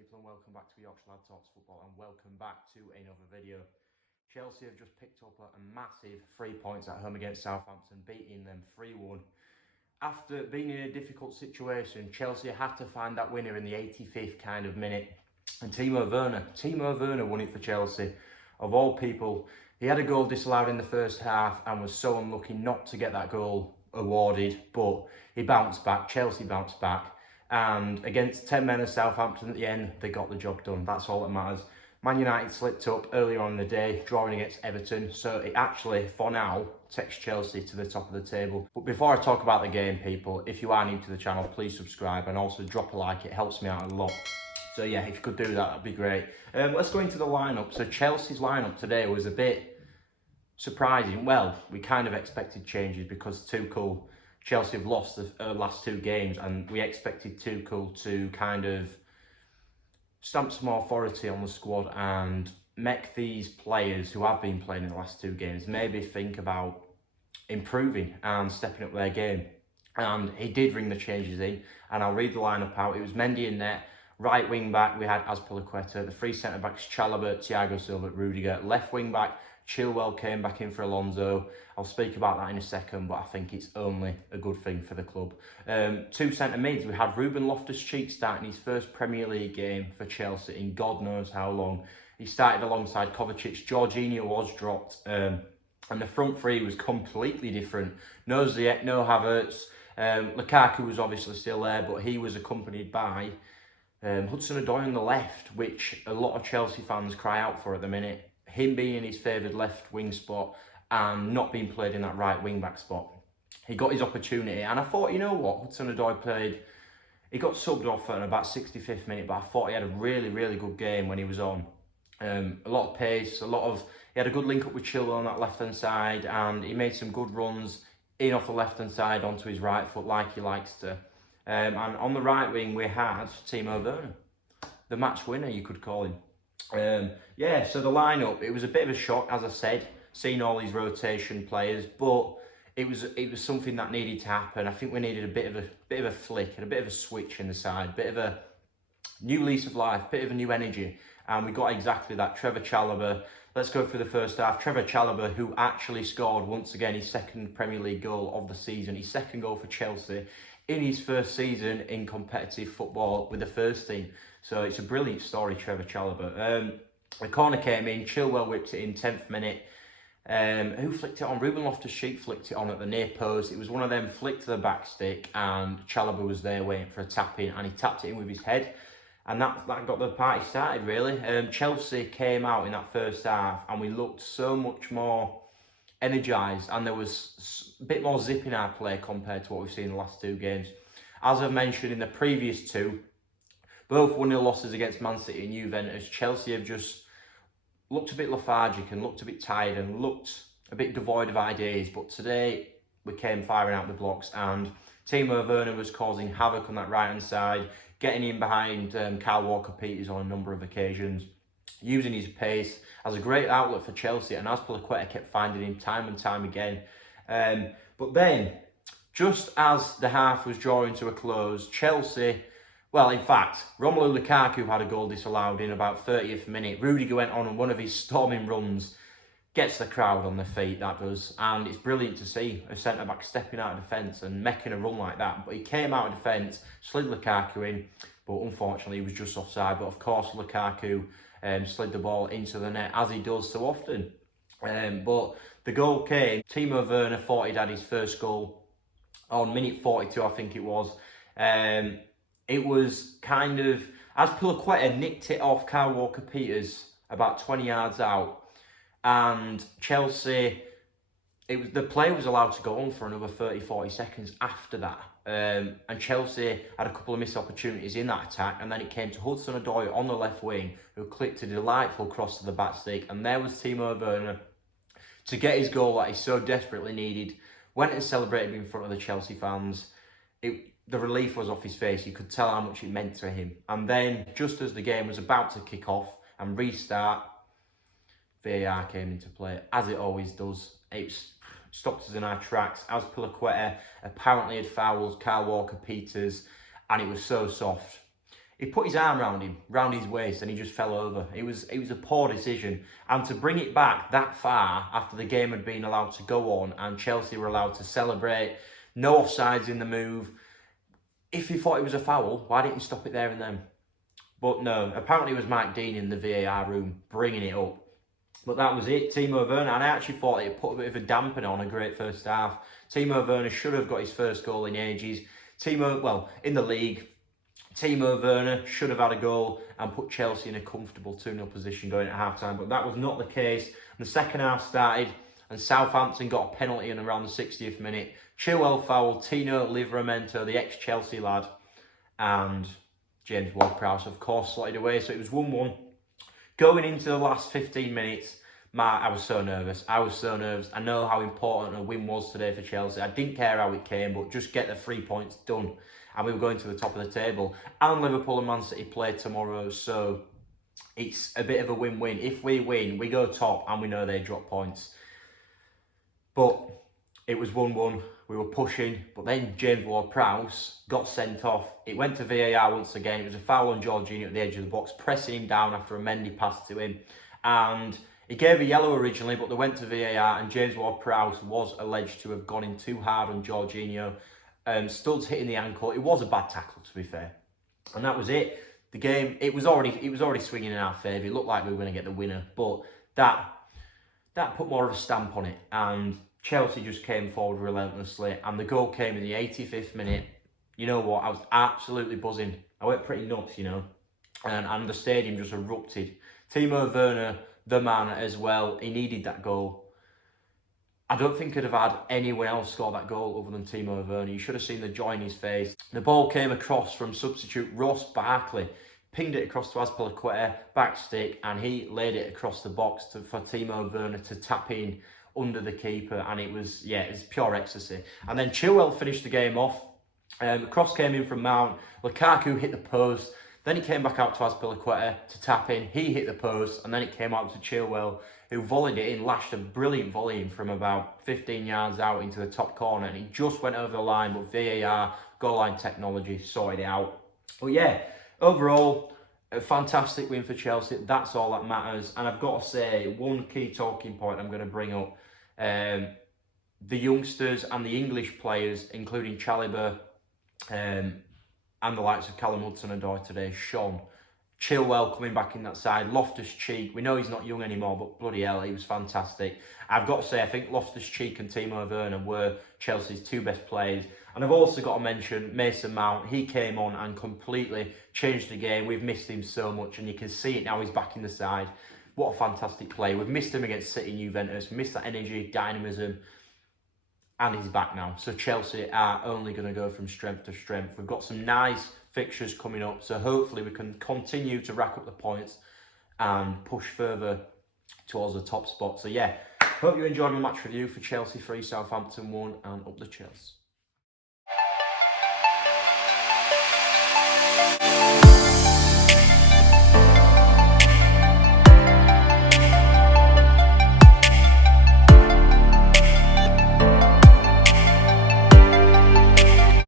people, and welcome back to Yorkshire Lad Talks Football, and welcome back to another video. Chelsea have just picked up a massive 3 points at home against Southampton, beating them 3-1. After being in a difficult situation, Chelsea had to find that winner in the 85th kind of minute, and Timo Werner won it for Chelsea. Of all people, he had a goal disallowed in the first half and was so unlucky not to get that goal awarded, but he bounced back. Chelsea bounced back. And against 10 men of Southampton at the end, they got the job done. That's all that matters. Man United slipped up earlier on in the day, drawing against Everton. So it actually, for now, takes Chelsea to the top of the table. But before I talk about the game, people, if you are new to the channel, please subscribe and also drop a like. It helps me out a lot. So yeah, if you could do that, that'd be great. Let's go into the lineup. So Chelsea's lineup today was a bit surprising. Well, we kind of expected changes because Tuchel, Chelsea have lost the last two games, and we expected Tuchel to kind of stamp some authority on the squad and make these players who have been playing in the last two games maybe think about improving and stepping up their game. And he did bring the changes in, and I'll read the lineup out. It was Mendy in net. Right wing back, we had Azpilicueta. The three centre backs, Chalobah, Thiago Silva, Rudiger. Left wing back, Chilwell came back in for Alonso. I'll speak about that in a second, but I think it's only a good thing for the club. Two centre mids, we had Ruben Loftus-Cheek starting his first Premier League game for Chelsea in God knows how long. He started alongside Kovacic. Jorginho was dropped, and the front three was completely different. No Ziyech, no Havertz. Lukaku was obviously still there, but he was accompanied by Hudson-Odoi on the left, which a lot of Chelsea fans cry out for at the minute. Him being his favoured left wing spot and not being played in that right wing back spot. He got his opportunity, and I thought, you know what, Hudson-Odoi played, he got subbed off at about 65th minute, but I thought he had a really, really good game when he was on. A lot of pace, he had a good link up with Chilwell on that left hand side, and he made some good runs in off the left hand side onto his right foot like he likes to. And on the right wing we had Timo Werner, the match winner you could call him. Yeah, so the lineup, it was a bit of a shock, as I said, seeing all these rotation players, but it was something that needed to happen. I think we needed a bit of a flick and a bit of a switch in the side, bit of a new lease of life, bit of a new energy, and we got exactly that. Trevor Chalobah, let's go through the first half. Trevor Chalobah, who actually scored once again his second Premier League goal of the season, his second goal for Chelsea in his first season in competitive football with the first team. So it's a brilliant story, Trevor Chalobah. The corner came in, Chilwell whipped it in 10th minute. Who flicked it on? Ruben Loftus-Cheek flicked it on at the near post. It was one of them flicked to the back stick, and Chalobah was there waiting for a tap in, and he tapped it in with his head. And that got the party started, really. Chelsea came out in that first half, and we looked so much more energised, and there was a bit more zip in our play compared to what we've seen in the last two games. As I've mentioned in the previous two, both 1-0 losses against Man City and Juventus, Chelsea have just looked a bit lethargic and looked a bit tired and looked a bit devoid of ideas. But today we came firing out the blocks, and Timo Werner was causing havoc on that right hand side, getting in behind Kyle Walker-Peters on a number of occasions, using his pace as a great outlet for Chelsea, and Azpilicueta kept finding him time and time again. But then, just as the half was drawing to a close, Chelsea, well, in fact, Romelu Lukaku had a goal disallowed in about 30th minute. Rudiger went on one of his storming runs, gets the crowd on their feet, that does, and it's brilliant to see a centre-back stepping out of defence and making a run like that. But he came out of defence, slid Lukaku in, but unfortunately he was just offside. But of course Lukaku slid the ball into the net, as he does so often. But the goal came. Timo Werner thought he'd had his first goal on minute 42, I think it was. It was kind of, Azpilicueta nicked it off Kyle Walker-Peters about 20 yards out, and Chelsea, the play was allowed to go on for another 30-40 seconds after that. And Chelsea had a couple of missed opportunities in that attack, and then it came to Hudson-Odoi on the left wing, who clipped a delightful cross to the back stick, and there was Timo Werner to get his goal that he so desperately needed. Went and celebrated in front of the Chelsea fans. The relief was off his face. You could tell how much it meant to him. And then, just as the game was about to kick off and restart, VAR came into play, as it always does. It stopped us in our tracks. Azpilicueta apparently had fouled Kyle Walker-Peters, and it was so soft. he put his arm round his waist, and he just fell over. It was a poor decision. And to bring it back that far after the game had been allowed to go on and Chelsea were allowed to celebrate, no offsides in the move. If he thought it was a foul, why didn't he stop it there and then? But no, apparently it was Mike Dean in the VAR room bringing it up. But that was it. Timo Werner, and I actually thought it put a bit of a dampener on a great first half. Timo Werner should have got his first goal in ages. In the league, Timo Werner should have had a goal and put Chelsea in a comfortable 2-0 position going at half-time. But that was not the case. And the second half started, and Southampton got a penalty in around the 60th minute. Chilwell fouled Tino Livramento, the ex-Chelsea lad, and James Ward-Prowse, of course, slotted away. So it was 1-1. Going into the last 15 minutes, I was so nervous. I know how important a win was today for Chelsea. I didn't care how it came, but just get the 3 points done. And we were going to the top of the table. And Liverpool and Man City play tomorrow, so it's a bit of a win-win. If we win, we go top, and we know they drop points. But it was 1-1. We were pushing, but then James Ward-Prowse got sent off. It went to VAR once again. It was a foul on Jorginho at the edge of the box, pressing him down after a Mendy pass to him. And he gave a yellow originally, but they went to VAR, and James Ward-Prowse was alleged to have gone in too hard on Jorginho. Studs hitting the ankle. It was a bad tackle, to be fair. And that was it. The game, it was already swinging in our favour. It looked like we were going to get the winner, but that put more of a stamp on it. And Chelsea just came forward relentlessly, and the goal came in the 85th minute. You know what? I was absolutely buzzing. I went pretty nuts, you know, and the stadium just erupted. Timo Werner, the man as well, he needed that goal. I don't think I'd have had anyone else score that goal other than Timo Werner. You should have seen the joy in his face. The ball came across from substitute Ross Barkley, pinged it across to Azpilicueta, back stick, and he laid it across the box for Timo Werner to tap in under the keeper, and it was pure ecstasy. And then Chilwell finished the game off. The cross came in from Mount. Lukaku hit the post. Then he came back out to Azpilicueta to tap in. He hit the post, and then it came out to Chilwell, who volleyed it in, lashed a brilliant volley in from about 15 yards out into the top corner, and he just went over the line, but VAR, goal line technology, sorted it out. But yeah, overall, a fantastic win for Chelsea. That's all that matters. And I've got to say, one key talking point I'm going to bring up. The youngsters and the English players, including Chalobah and the likes of Callum Hudson-Odoi today, shone. Chilwell coming back in that side. Loftus-Cheek, we know he's not young anymore, but bloody hell, he was fantastic. I've got to say, I think Loftus-Cheek and Timo Werner were Chelsea's two best players. And I've also got to mention Mason Mount. He came on and completely changed the game. We've missed him so much, and you can see it now. He's back in the side. What a fantastic play. We've missed him against City and Juventus. We missed that energy, dynamism, and he's back now. So Chelsea are only going to go from strength to strength. We've got some nice fixtures coming up, so hopefully we can continue to rack up the points and push further towards the top spot. So yeah, hope you enjoyed my match review for Chelsea 3, Southampton 1, and up the Chelsea.